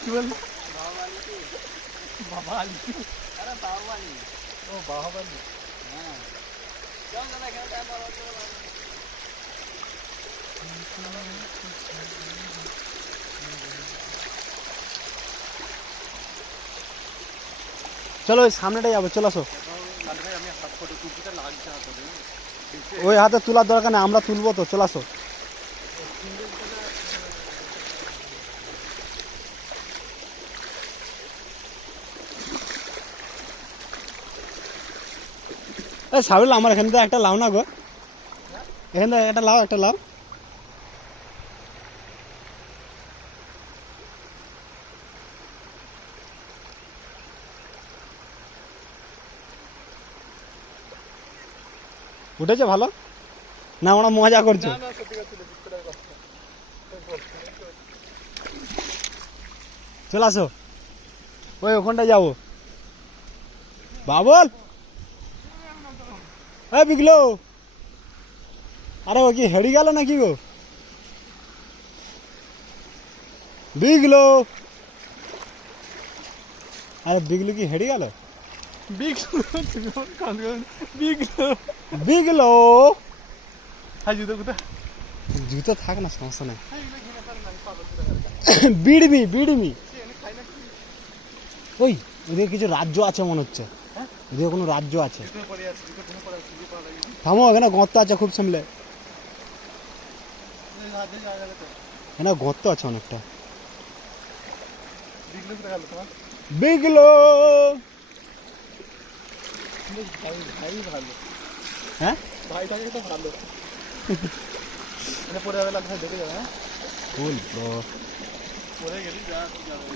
কি বললো? বাহুবলী। আরে বাহুবলী। ও বাহুবলী। হ্যাঁ। চল দাদা এখানে টাইম পার হচ্ছে না। চলো ওই সামনেটাই যাবো, চলে আসো। আমি হাত ফটো তুলতে লাগছে হাতে। ওই হাতে তোলার দরকার নেই, আমরা তুলবো তো, চলে আসো। এই সাবিল আমার এখান থেকে একটা লাও না গো, এখান থেকে একটা লাও, একটা লাও। উঠেছে ভালো না? ওরা মজা করছো? চলে আসো, ওই ওখানটা যাবো। বাবল এই বিগলো, আরে ও কি হেরি গেল নাকি গো? বিগলো, আরে বিগলো কি হেরি গেল? বিগলো জুতো কোথায়? জুতো থাক না, সমস্যা নাই। বিড়মি বিড়মি, ওই ওদিকে কিছু রাজ্য আছে মনে হচ্ছে, ওদিকে কোনো রাজ্য আছে। থামো, এখানে গর্ত আছে খুব সামলে, এখানে গর্ত আছে অনেকটা। বিগলো ভাই ভালো, হ্যাঁ ভাই থাকে তো ভালো। মানে পরে যাবে, লাগবে দেখে যাবে। হ্যাঁ ফুল ব্রো, পরে গেলি যা যাবে।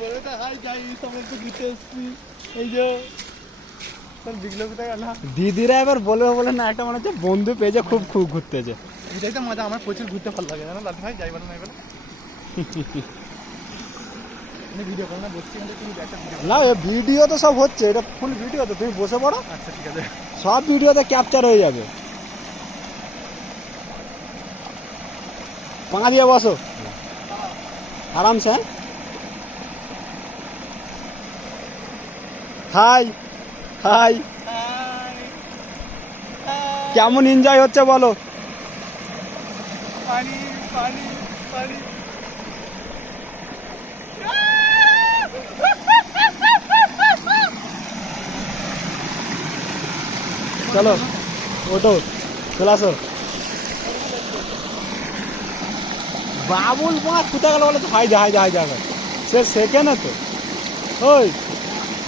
বলে তো হাই যাই সবাই তো ঘুরতে এসছি, এই যে তোর বিগলো কোথায় গেল? দিদিরা এবার বলবে বলে না, একটা মনে হচ্ছে বন্ধু পেয়েছে, খুব খুব ঘুরতেছে। এটাই তো মজা, আমার প্রচুর ঘুরতে ভালো লাগে জানো লালু ভাই, যাই বলো না বলো। ভিডিও কল না বসছি, তুমি একটা ভিডিও না ভিডিও তো সব হচ্ছে, এটা ফুল ভিডিও তো, তুমি বসে পড়ো, আচ্ছা ঠিক আছে। সব ভিডিওতে ক্যাপচার হয়ে যাবে। পাঙা দিয়ে বসো আরামসে। হাই হাই, কেমন এনজয় হচ্ছে বলো? পানি পানি পানি। চলো ওটো, চলে আসো। বাবুল মা কোথায় গেল বলো তো? হাই যা হাই যা হাই যা, সে সেকেন্ডে তো, ওই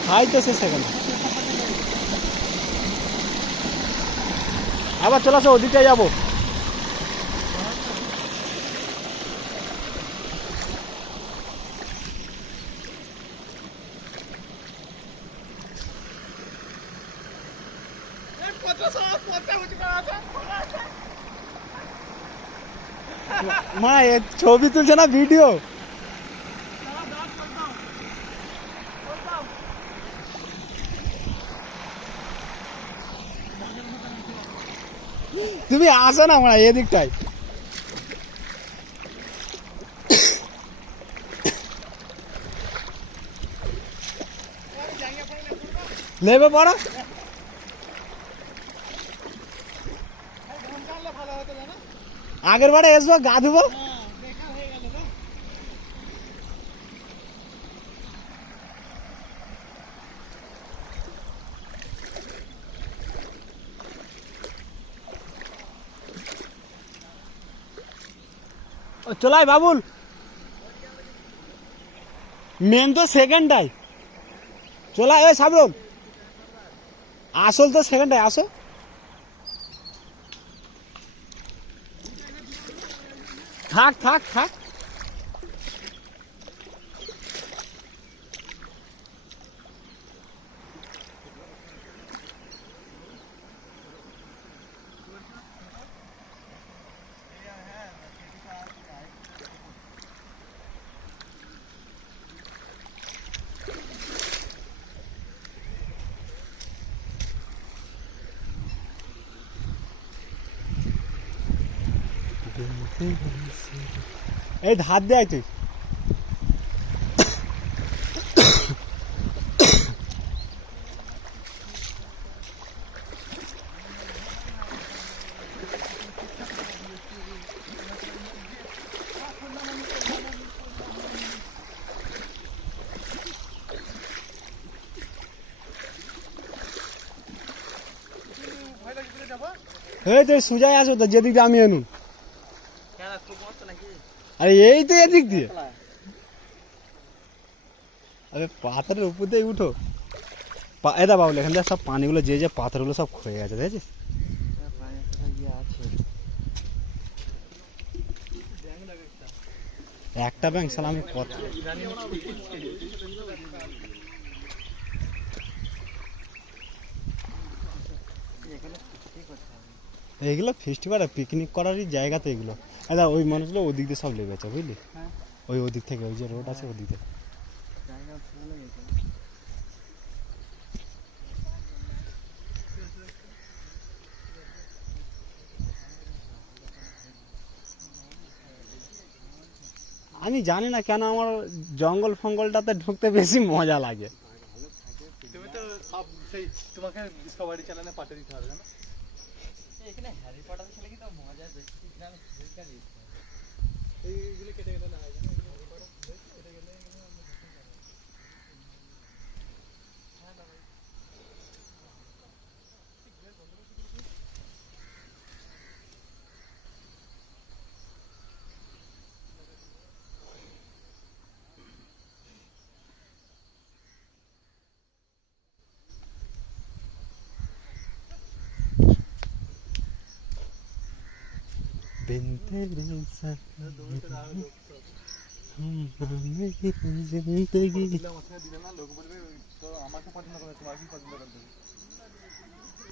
হাই তো সে সেকেন্ড। আবার চলে আসো, ওদিকটাই যাবো। মা এ ছবি তুলছে না ভিডিও? তুমি আসো না মা এদিকটাই, নেবে পড়ো। আগের বারে এসবো, গা ধুবো। চলাই বাবুল, মেন তো সেকেন্ডটাই চলা। এ সাবরুল, আসল তো সেকেন্ডটাই, আসো। থাক থাক থাক, এই ধার দেয় তুই এই তো সুজাই আসো তো যেদিক দিয়ে আমি এনু আরে এই তো এদিক দিয়ে আরে পাথরের উপর দিয়ে উঠো এটা বাবুল এখান থেকে সব পানিগুলো যে পাথরগুলো সব ক্ষয়ে গেছে দেখেছিস একটা ব্যাংক সালা আমি কত এইগুলো ফেস্টিভ্যাল পিকনিক করারই জায়গা তো এগুলো দাদা ওই মানুষগুলো ওদিক দিয়ে সব লেগেছে বুঝলি ওই ওদিক থেকে ওই যে রোড আছে ওদিক থেকে আমি জানি না কেন আমার জঙ্গল ফঙ্গলটাতে ঢুকতে বেশি মজা লাগে তুমি তো সব সেই তোমাকে ডিসকভারি চ্যানেলে পাঠিয়ে দিতে হবে না এখানে হ্যারি পটার খেলে কি তো মজা বেশি গ্রামে খেলতে এইগুলো কেটে গেলে না হয় জানো হ্যারি পটার কেটে গেলে হ্যাঁ না ভাই जिंदगी আমাকে পছন্দ করে তোমাকে পছন্দ করতে